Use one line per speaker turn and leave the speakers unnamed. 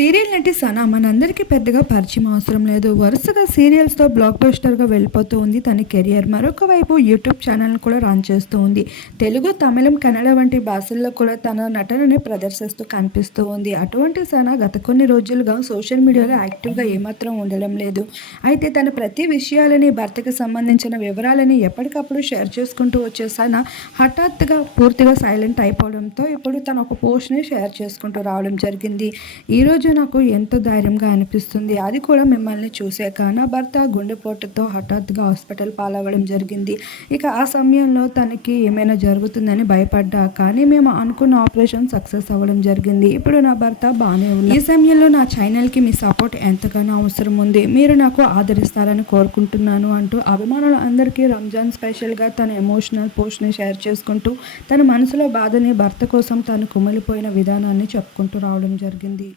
Serial నటి సనా మనందరికీ పెద్దగా పరిచయం అవసరం లేదు. వరుసగా సీరియల్స్తో బ్లాక్ బస్టర్గా వెళ్ళిపోతూ ఉంది తన కెరియర్. మరొక వైపు యూట్యూబ్ ఛానల్ కూడా రన్ చేస్తూ ఉంది. తెలుగు తమిళం కన్నడ వంటి భాషల్లో కూడా తన నటనని ప్రదర్శిస్తూ కనిపిస్తూ ఉంది. అటువంటి సనా గత కొన్ని రోజులుగా సోషల్ మీడియాలో యాక్టివ్గా ఏమాత్రం ఉండడం లేదు. అయితే తన ప్రతి విషయాలని భర్తకి సంబంధించిన వివరాలని ఎప్పటికప్పుడు షేర్ చేసుకుంటూ వచ్చే సనా హఠాత్తుగా పూర్తిగా సైలెంట్ అయిపోవడంతో ఇప్పుడు తన ఒక పోస్ట్ని షేర్ చేసుకుంటూ రావడం జరిగింది. ఈరోజు నాకు ఎంతో ధైర్యంగా అనిపిస్తుంది అది కూడా మిమ్మల్ని చూసాక నా భర్త గుండెపోటుతో హఠాత్తుగా హాస్పిటల్ పాలవ్వడం జరిగింది. ఇక ఆ సమయంలో తనకి ఏమైనా జరుగుతుందని భయపడ్డా కానీ మేము అనుకున్న ఆపరేషన్ సక్సెస్ అవ్వడం జరిగింది. ఇప్పుడు నా భర్త బాగానే ఉంది ఈ సమయంలో నా ఛానల్కి మీ సపోర్ట్ ఎంతగానో అవసరం ఉంది. మీరు నాకు ఆదరిస్తారని కోరుకుంటున్నాను అంటూ అభిమానులు అందరికీ రంజాన్ స్పెషల్గా తన ఎమోషనల్ పోస్ట్ని షేర్ చేసుకుంటూ తన మనసులో బాధని భర్త కోసం తను కుమిలిపోయిన విధానాన్ని చెప్పుకుంటూ రావడం జరిగింది.